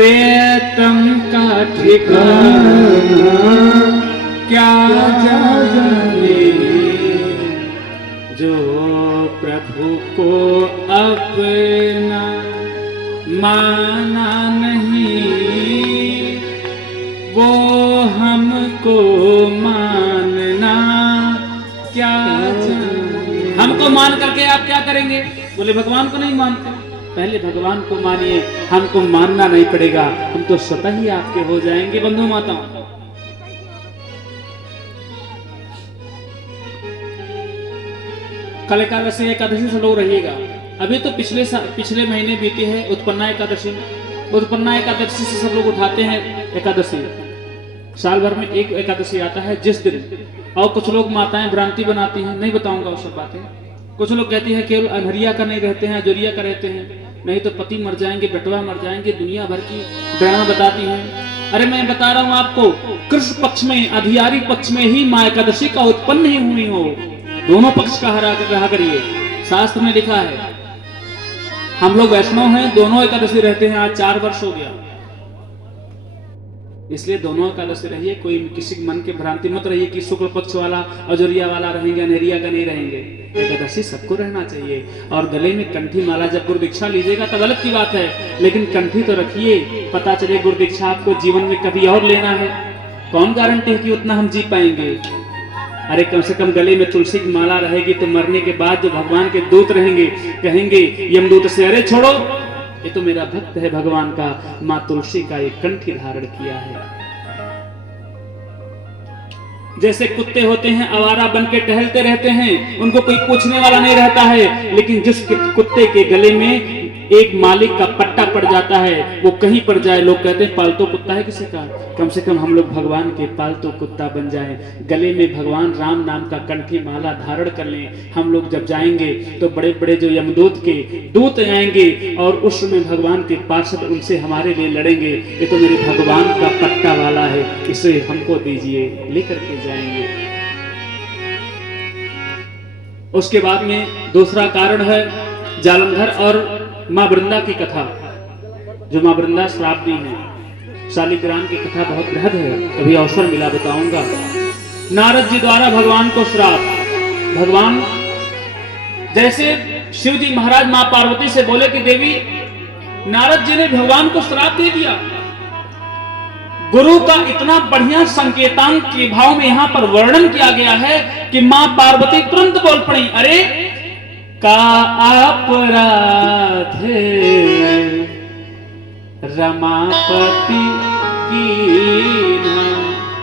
प्रियतम का ठिकाना क्या जाने, जो प्रभु को अपना माना नहीं, वो हमको मानना क्या जाने। हमको मान करके आप क्या करेंगे? बोले भगवान को नहीं मानते। पहले भगवान को मानिए, हमको मानना नहीं पड़ेगा, हम तो स्वतः ही आपके हो जाएंगे। बंधु माता, कल एकादशी एकादशी से लोग रहिएगा। अभी तो पिछले महीने बीते हैं उत्पन्ना एकादशी। उत्पन्ना एकादशी से सब लोग उठाते हैं एकादशी। साल भर में एक एकादशी आता है जिस दिन, और कुछ लोग माताएं भ्रांति बनाती हैं, नहीं बताऊंगा वो सब बातें। कुछ लोग कहती हैं केवल अनहरिया का नहीं रहते हैं, जोरिया का रहते हैं, नहीं तो पति मर जाएंगे, बेटवा मर जाएंगे, दुनिया भर की ड्रामा बताती हैं। अरे मैं बता रहा हूं आपको, कृष्ण पक्ष में अधियारी पक्ष में ही माँ एकादशी का उत्पन्न ही हुई हो। दोनों पक्ष का रहा करिए, शास्त्र में लिखा है। हम लोग वैष्णव हैं, दोनों एकादशी रहते हैं, आज 4 वर्ष हो गया, इसलिए दोनों एकादशी रहिए। कोई किसी मन के भ्रांति मत रहिए कि शुक्ल पक्ष वाला अजोरिया वाला रहेंगे, अनहरिया का नहीं रहेंगे। एकादशी सबको रहना चाहिए। और गले में कंठी माला जब गुरु दीक्षा लीजिएगा तब अलग की बात है, लेकिन कंठी तो रखिए, पता चले गुरु दीक्षा आपको जीवन में कभी और लेना है, कौन गारंटी है कि उतना हम जी पाएंगे। अरे कम से कम गले में तुलसी की माला रहेगी तो मरने के बाद जो भगवान के दूत रहेंगे, कहेंगे यमदूत से, अरे छोड़ो, ये तो मेरा भक्त है भगवान का, मां तुलसी का एक कंठी धारण किया है। जैसे कुत्ते होते हैं आवारा बन के टहलते रहते हैं, उनको कोई पूछने वाला नहीं रहता है, लेकिन जिस कुत्ते के गले में एक मालिक का पट्टा पड़ जाता है, वो कहीं पर जाए लोग कहते हैं पालतू कुत्ता है किसी का। कम से कम हम लोग भगवान के पालतू कुत्ता बन जाएं, गले में भगवान राम नाम का कंठी माला धारण कर लें। हम लोग जब जाएंगे तो बड़े बड़े जो यमदूत के दूत आएंगे और उस समय भगवान के पार्षद उनसे हमारे लिए लड़ेंगे, ये तो मेरे भगवान का पट्टा वाला है, इसे हमको दीजिए, लेकर के जाएंगे। उसके बाद में दूसरा कारण है जालंधर और मां वृंदा की कथा, जो मां वृंदा श्राप दी है। शालिग्राम की कथा बहुत बृहद है, कभी अवसर मिला बताऊंगा। नारद जी द्वारा भगवान को श्राप। भगवान जैसे शिव जी महाराज मां पार्वती से बोले कि देवी, नारद जी ने भगवान को श्राप दे दिया। गुरु का इतना बढ़िया संकेतांक के भाव में यहां पर वर्णन किया गया है कि मां पार्वती तुरंत बोल पड़ी, अरे का अपराध रमापति कीन्हा।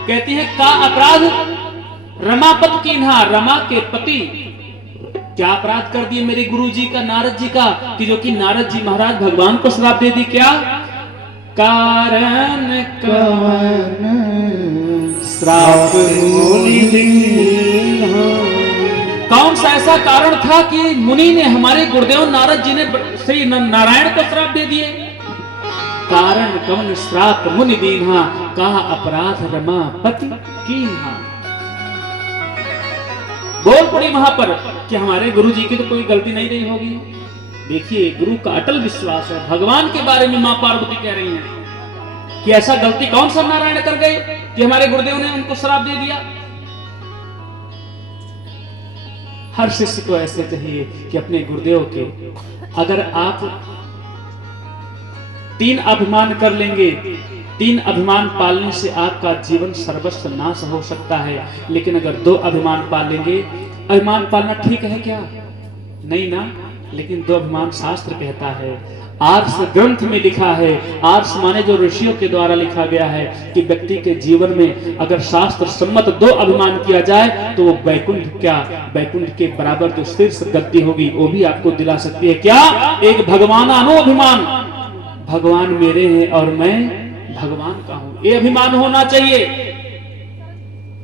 कहती है का अपराध रमापति कीन्हा, रमा के पति। क्या अपराध कर दिए मेरे गुरु जी का, नारद जी का, कि जो कि नारद जी महाराज भगवान को श्राप दे दी। क्या कारण कवन श्राप मुनि दीन्हा। कौन सा ऐसा कारण था कि मुनि ने, हमारे गुरुदेव नारद जी ने श्री नारायण को श्राप दे दिए। कारण कौन श्राप मुनि दीन्हा, कहा अपराध रमापति कीन्हा। बोल पड़ी वहां पर कि हमारे गुरु जी की तो कोई गलती नहीं रही होगी। देखिए गुरु का अटल विश्वास है। भगवान के बारे में मां पार्वती कह रही हैं कि ऐसा गलती कौन सा नारायण कर गए कि हमारे गुरुदेव ने उनको श्राप दे दिया। हर शिष्य को ऐसे चाहिए कि अपने गुरुदेव के, अगर आप 3 अभिमान कर लेंगे, 3 अभिमान पालने से आपका जीवन सर्वस्व नाश हो सकता है, लेकिन अगर 2 अभिमान पाल लेंगे, अभिमान पालना ठीक है क्या? नहीं ना, लेकिन 2 अभिमान शास्त्र कहता है, आर्ष ग्रंथ में लिखा है, आर्ष माने जो ऋषियों के द्वारा लिखा गया है कि व्यक्ति के जीवन में अगर शास्त्र सम्मत 2 अभिमान किया जाए तो वो बैकुंठ के बराबर जो शीर्ष गति होगी वो भी आपको दिला सकती है। क्या? एक भगवानानो अभिमान, भगवान मेरे हैं और मैं भगवान का हूं, ये अभिमान होना चाहिए।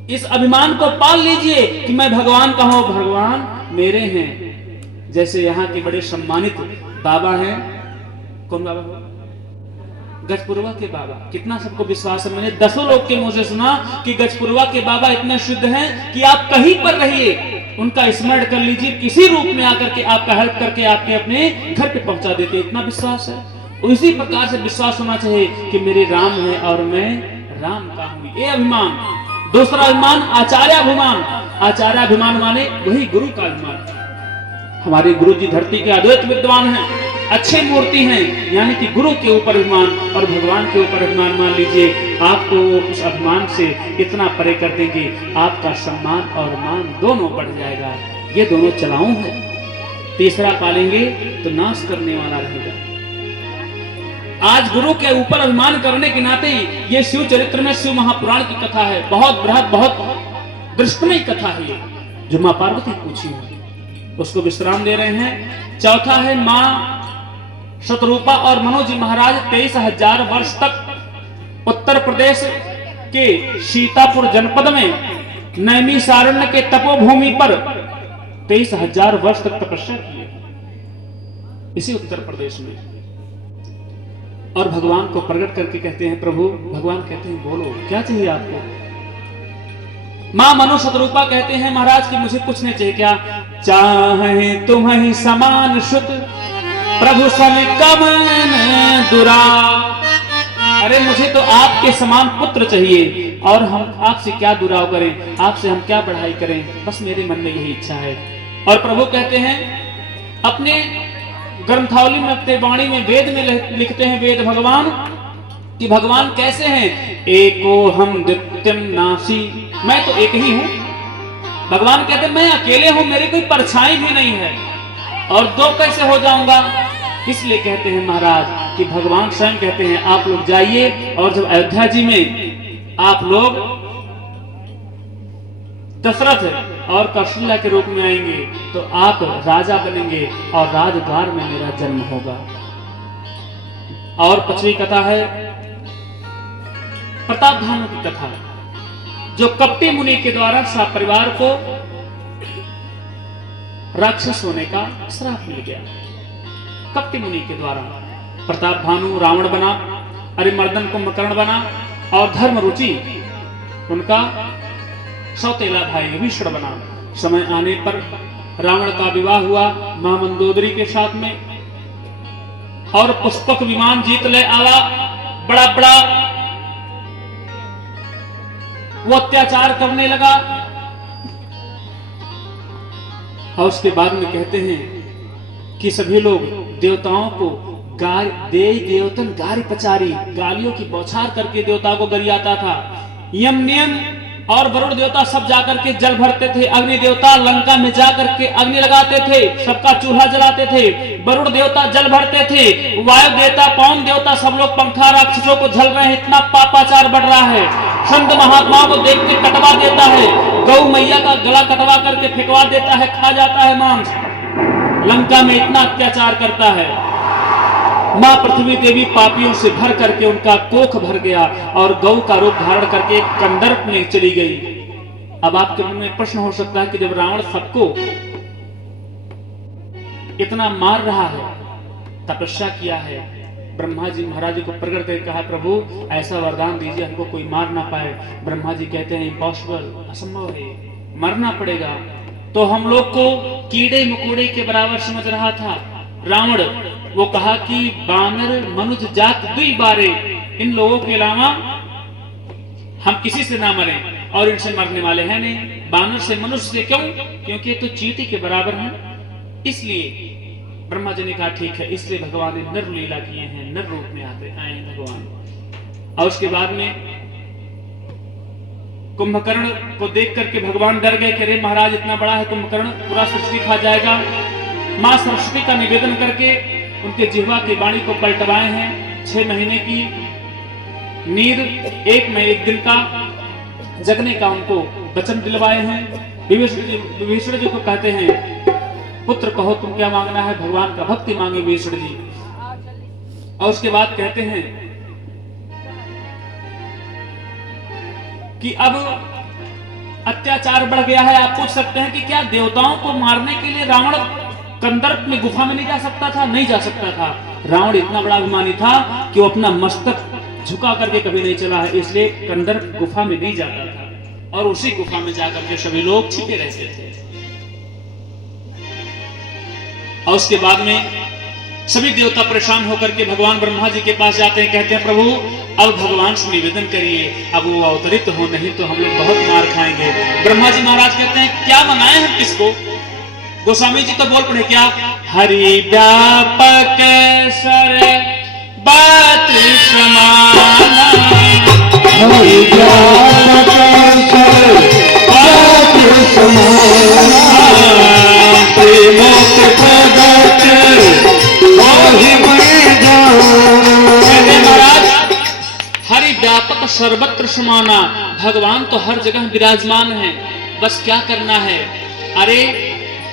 इस अभिमान को पाल लीजिए कि मैं भगवान का हूं, भगवान मेरे हैं। जैसे यहाँ के बड़े सम्मानित बाबा हैं, कौन बाबा? गजपुरवा के बाबा। कितना सबको विश्वास है, मैंने 10 लोग के मुंह से सुना कि गजपुरवा के बाबा इतने शुद्ध हैं कि आप कहीं पर रहिए, उनका स्मरण कर लीजिए, किसी रूप में आकर के आपका हेल्प करके आपके अपने घर पे पहुंचा देते, इतना विश्वास है। उसी प्रकार से विश्वास होना चाहिए कि मेरे राम है और मैं राम का हूं, ये अभिमान। दूसरा अभिमान आचार्याभिमान। आचार्याभिमान माने वही गुरु का अभिमान। हमारे गुरु जी धरती के अद्वैत विद्वान हैं, अच्छे मूर्ति हैं, यानी कि गुरु के ऊपर अभिमान और भगवान के ऊपर अभिमान। मान लीजिए आपको उस अभिमान से इतना परे कर देंगे, आपका सम्मान और मान दोनों बढ़ जाएगा। ये दोनों चलाऊ है। तीसरा पालेंगे तो नाश करने वाला रहेगा। आज गुरु के ऊपर अभिमान करने के नाते ये शिव चरित्र में शिव महापुराण की कथा है, बहुत बृहद बहुत दृष्टमय कथा है ये, जो मां पार्वती पूछी है उसको विश्राम दे रहे हैं। चौथा है मां शतरूपा और मनोजी महाराज 23,000 वर्ष तक उत्तर प्रदेश के सीतापुर जनपद में नैमिषारण्य के तपोभूमि पर 23,000 वर्ष तक तपस्या की इसी उत्तर प्रदेश में। और भगवान को प्रकट करके कहते हैं प्रभु, भगवान कहते हैं बोलो क्या चाहिए आपको। मां मनु शतरूपा कहते हैं महाराज कि मुझे कुछ नहीं चाहिए। क्या चाहे तुम्हें समान सुत प्रभु सम कमन दुरा। अरे मुझे तो आपके समान पुत्र चाहिए, और हम आपसे क्या दुराव करें, आपसे हम क्या बढ़ाई करें, बस मेरे मन में यही इच्छा है। और प्रभु कहते हैं अपने ग्रंथावली में, अपने वाणी में, वेद में लिखते हैं वेद भगवान कि भगवान कैसे हैं। एको हम द्वितीयम नासी, मैं तो एक ही हूं। भगवान कहते हैं मैं अकेले हूं, मेरी कोई परछाई भी नहीं है, और दो कैसे हो जाऊंगा। इसलिए कहते हैं महाराज कि भगवान स्वयं कहते हैं आप लोग जाइए, और जब अयोध्या जी में आप लोग दशरथ और कौशल्या के रूप में आएंगे तो आप राजा बनेंगे और राजद्वार में मेरा जन्म होगा। और 5वीं कथा है प्रताप भानु की कथा, जो कपटी मुनि के द्वारा सब परिवार को राक्षस होने का श्राप मिल गया। कपटी मुनि के द्वारा प्रताप भानु रावण बना, अरिमर्दन कुंभकर्ण बना, और धर्म रुचि उनका सौतेला भाई विभीषण बना। समय आने पर रावण का विवाह हुआ मां मंदोदरी के साथ में, और पुष्पक विमान जीत ले आवा, बड़ा बड़ा वो अत्याचार करने लगा। और उसके बाद में कहते हैं कि सभी लोग देवताओं को देवतन गारी पचारी, गालियों की बौछार करके देवता को गरियाता था। यम नियम और वरुण देवता सब जाकर के जल भरते थे, अग्नि देवता लंका में जाकर के अग्नि लगाते थे, सबका चूल्हा जलाते थे, वरुण देवता जल भरते थे, वायु देवता पवन देवता सब लोग पंखा राक्षसों को झल रहे हैं। इतना पापाचार बढ़ रहा है। संत महात्माओं को देख के कटवा देता है, गौ मैया का गला कटवा करके फेंकवा देता है, खा जाता है मांस। लंका में इतना अत्याचार करता है। मां पृथ्वी देवी पापियों से भर करके उनका कोख भर गया और गौ का रूप धारण करके कंदर्प में चली गई। अब आपके मन में प्रश्न हो सकता है कि जब रावण सबको इतना मार रहा है, तपस्या किया है, ब्रह्मा जी महाराज को प्रकट करके कहा प्रभु ऐसा वरदान दीजिए हमको कोई मार ना पाए। ब्रह्मा जी कहते हैं इम्पॉसिबल, असंभव है, मरना पड़ेगा। तो हम लोग को कीड़े मकोड़े के बराबर समझ रहा था रावण। वो कहा कि बानर मनुज जात दुई बारे, इन लोगों के अलावा हम किसी से ना मरे, और इनसे मरने वाले हैं नहीं। बानर से मनुष्य से क्यों? क्योंकि ये तो चींटी के बराबर हैं। इसलिए ब्रह्मा जी ने कहा ठीक है, इसलिए भगवान ने नर लीला किए हैं, नर रूप में आए भगवान। और उसके बाद में कुंभकर्ण को देख करके भगवान डर गए कि अरे महाराज इतना बड़ा है कुंभकर्ण, पूरा सृष्टि खा जाएगा। मां सरस्वती का निवेदन करके उनके जिह्वा की वाणी को पलटवाए हैं। 6 महीने की नींद, 1 दिन का जगने का उनको वचन दिलवाए हैं। विभीषण जी को कहते हैं पुत्र कहो तुम क्या मांगना है, भगवान का भक्ति मांगे विभीषण जी। और उसके बाद कहते हैं कि अब अत्याचार बढ़ गया है। आप पूछ सकते हैं कि क्या देवताओं को मारने के लिए रावण कंदर्प में गुफा में नहीं जा सकता था? नहीं जा सकता था। रावण इतना बड़ा अभिमानी था कि वो अपना मस्तक झुका करके कभी नहीं चला है, इसलिए कंदर्प गुफा में नहीं जाता था, और उसी गुफा में जाकर के सभी लोग छिपे रहते थे। और उसके बाद में सभी देवता परेशान होकर के भगवान ब्रह्मा जी के पास जाते हैं, कहते हैं प्रभु अब भगवान से निवेदन करिए, अब वो अवतरित हो, नहीं तो हम लोग बहुत मार खाएंगे। ब्रह्मा जी महाराज कहते हैं क्या मनाए हम किसको? गोस्वामी जी तो बोल पड़े क्या, हरि व्यापक सर बात समाना, हरि व्यापक सर बात समाना, प्रेमों के प्रगट मोहि मैं जाना। कहते महाराज हरि व्यापक सर्वत्र समाना, भगवान तो हर जगह विराजमान है, बस क्या करना है, अरे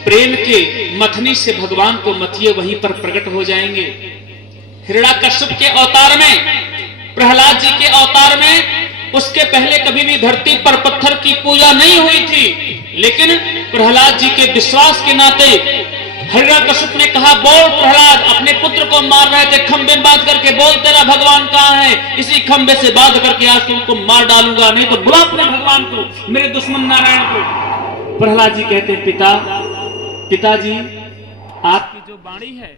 प्रेम के मथनी से भगवान को मथिए, वहीं पर प्रकट हो जाएंगे। हिरण्याकश्यप के अवतार में, प्रहलाद जी के अवतार में, उसके पहले कभी भी धरती पर पत्थर की पूजा नहीं हुई थी, लेकिन प्रहलाद जी के विश्वास के नाते हिरण्याकश्यप ने कहा बोल प्रहलाद, अपने पुत्र को मार रहे थे, खंबे में बांध करके बोल तेरा भगवान कहाँ है, इसी खंबे से बांध करके आज तुमको मार डालूंगा, नहीं तो बुला अपने भगवान को, मेरे दुश्मन नारायण को। प्रहलाद जी कहते पिताजी आपकी जो वाणी है